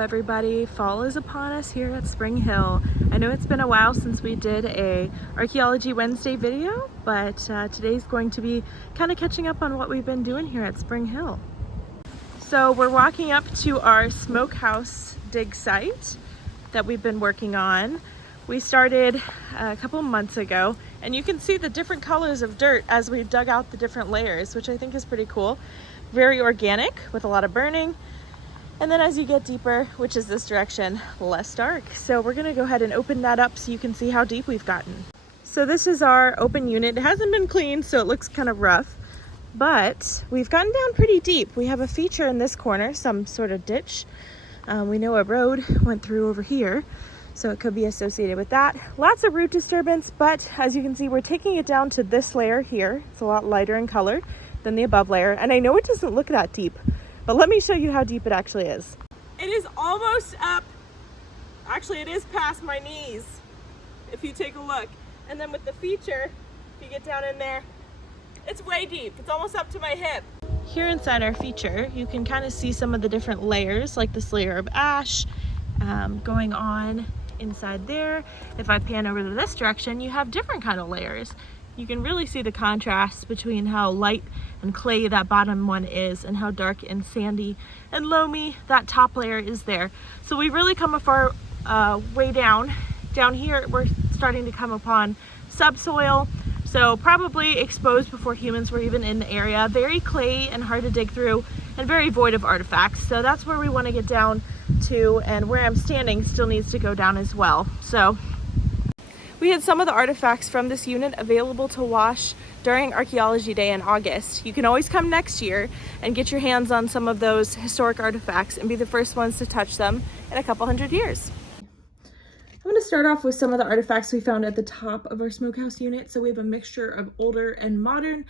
everybody. Fall is upon us here at Spring Hill. I know it's been a while since we did a Archaeology Wednesday video, but today's going to be kind of catching up on what we've been doing here at Spring Hill. So we're walking up to our smokehouse dig site that we've been working on. We started a couple months ago, and you can see the different colors of dirt as we dug out the different layers, which I think is pretty cool. Very organic with a lot of burning. And then as you get deeper, which is this direction, less dark. So we're gonna go ahead and open that up so you can see how deep we've gotten. So this is our open unit. It hasn't been cleaned, so it looks kind of rough, but we've gotten down pretty deep. We have a feature in this corner, some sort of ditch. We know a road went through over here, so it could be associated with that. Lots of root disturbance, but as you can see, we're taking it down to this layer here. It's a lot lighter in color than the above layer. And I know it doesn't look that deep, but let me show you how deep it actually is. It is almost up. Actually, it is past my knees, if you take a look. And then with the feature, if you get down in there, it's way deep. It's almost up to my hip. Here inside our feature, you can kind of see some of the different layers, like this layer of ash going on inside there. If I pan over to this direction, you have different kind of layers. You can really see the contrast between how light and clay that bottom one is and how dark and sandy and loamy that top layer is there. So we really come a far way down. Down here, we're starting to come upon subsoil. So probably exposed before humans were even in the area. Very clay and hard to dig through and very void of artifacts. So that's where we want to get down to, and where I'm standing still needs to go down as well. So we had some of the artifacts from this unit available to wash during Archaeology Day in August. You can always come next year and get your hands on some of those historic artifacts and be the first ones to touch them in a couple hundred years. I'm going to start off with some of the artifacts we found at the top of our smokehouse unit. So we have a mixture of older and modern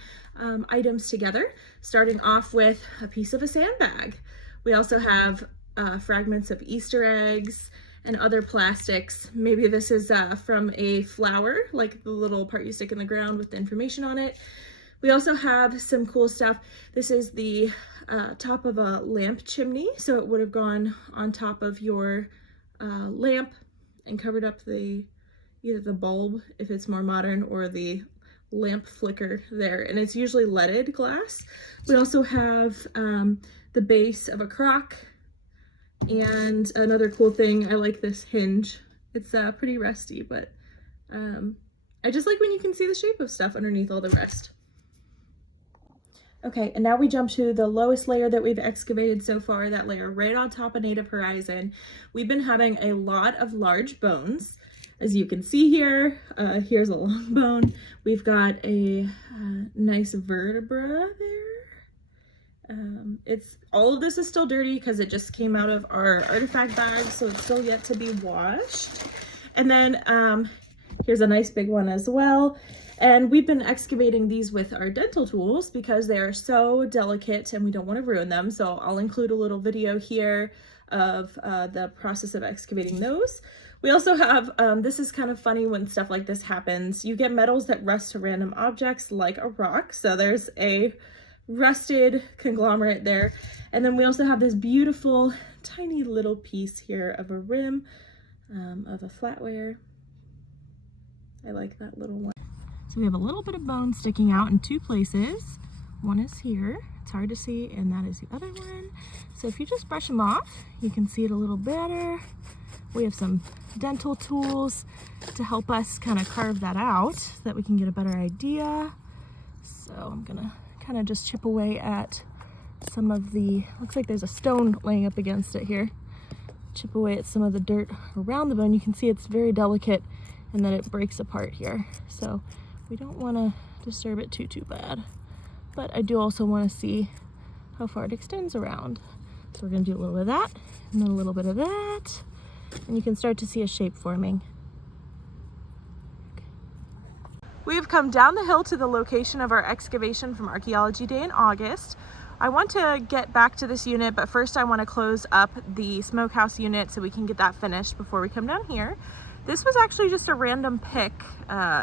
items together, starting off with a piece of a sandbag. We also have fragments of Easter eggs and other plastics. Maybe this is from a flower, like the little part you stick in the ground with the information on it. We also have some cool stuff. This is the top of a lamp chimney. So it would have gone on top of your lamp and covered up either the bulb, if it's more modern, or the lamp flicker there. And it's usually leaded glass. We also have the base of a crock. And another cool thing, I like this hinge. It's pretty rusty, but I just like when you can see the shape of stuff underneath all the rest. Okay, and now we jump to the lowest layer that we've excavated so far, that layer right on top of native horizon. We've been having a lot of large bones. As you can see here, here's a long bone. We've got a nice vertebra there. All of this is still dirty because it just came out of our artifact bag, so it's still yet to be washed. And then here's a nice big one as well. And we've been excavating these with our dental tools because they are so delicate and we don't want to ruin them. So I'll include a little video here of the process of excavating those. We also have, this is kind of funny when stuff like this happens. You get metals that rust to random objects like a rock. So there's a rusted conglomerate there. And then we also have this beautiful tiny little piece here of a rim of a flatware. I like that little one. So we have a little bit of bone sticking out in two places. One is here, it's hard to see, and that is the other one. So if you just brush them off, you can see it a little better. We have some dental tools to help us kind of carve that out so that we can get a better idea. So I'm gonna kind of just chip away at some of the, looks like there's a stone laying up against it here. Chip away at some of the dirt around the bone. You can see it's very delicate and then it breaks apart here. So we don't want to disturb it too bad. But I do also want to see how far it extends around. So we're going to do a little bit of that and then a little bit of that. And you can start to see a shape forming. We have come down the hill to the location of our excavation from Archaeology Day in August. I want to get back to this unit, but first I want to close up the smokehouse unit so we can get that finished before we come down here. This was actually just a random pick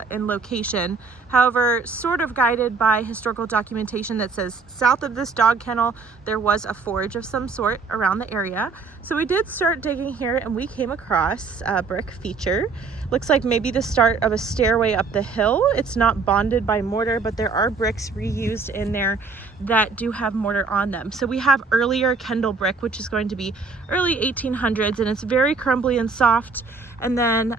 in location. However, sort of guided by historical documentation that says south of this dog kennel, there was a forge of some sort around the area. So we did start digging here and we came across a brick feature. Looks like maybe the start of a stairway up the hill. It's not bonded by mortar, but there are bricks reused in there that do have mortar on them. So we have earlier Kendall brick, which is going to be early 1800s, and it's very crumbly and soft, and then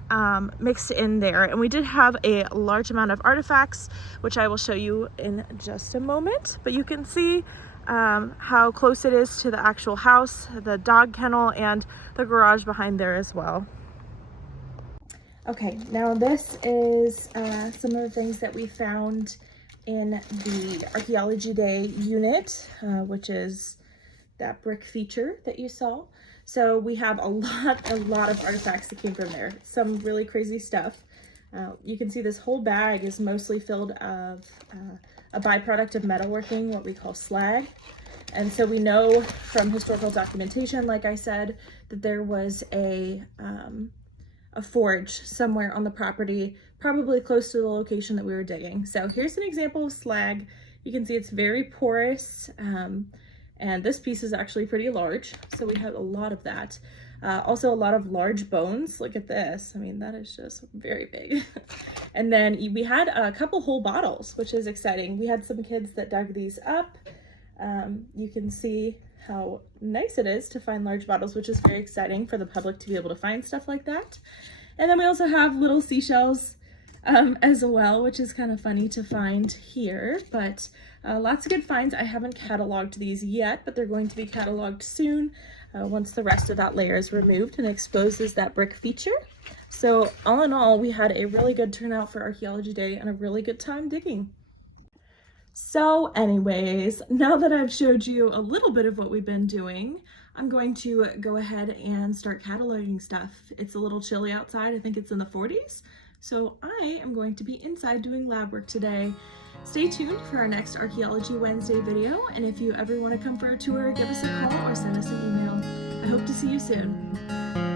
mixed in there. And we did have a large amount of artifacts, which I will show you in just a moment. But you can see how close it is to the actual house, the dog kennel, and the garage behind there as well. Okay, now this is some of the things that we found in the Archaeology Day unit, which is that brick feature that you saw. So we have a lot of artifacts that came from there. Some really crazy stuff. You can see this whole bag is mostly filled of a byproduct of metalworking, what we call slag. And so we know from historical documentation, like I said, that there was a forge somewhere on the property, probably close to the location that we were digging. So here's an example of slag. You can see it's very porous, and this piece is actually pretty large. So we have a lot of that. Also a lot of large bones. Look at this. I mean, that is just very big. And then we had a couple whole bottles, which is exciting. We had some kids that dug these up. You can see how nice it is to find large bottles, which is very exciting for the public to be able to find stuff like that. And then we also have little seashells as well, which is kind of funny to find here, but lots of good finds. I haven't cataloged these yet, but they're going to be cataloged soon once the rest of that layer is removed and exposes that brick feature. So all in all, we had a really good turnout for Archaeology Day and a really good time digging. So anyways, now that I've showed you a little bit of what we've been doing, I'm going to go ahead and start cataloging stuff. It's a little chilly outside. I think it's in the 40s. So I am going to be inside doing lab work today. Stay tuned for our next Archaeology Wednesday video. And if you ever want to come for a tour, give us a call or send us an email. I hope to see you soon.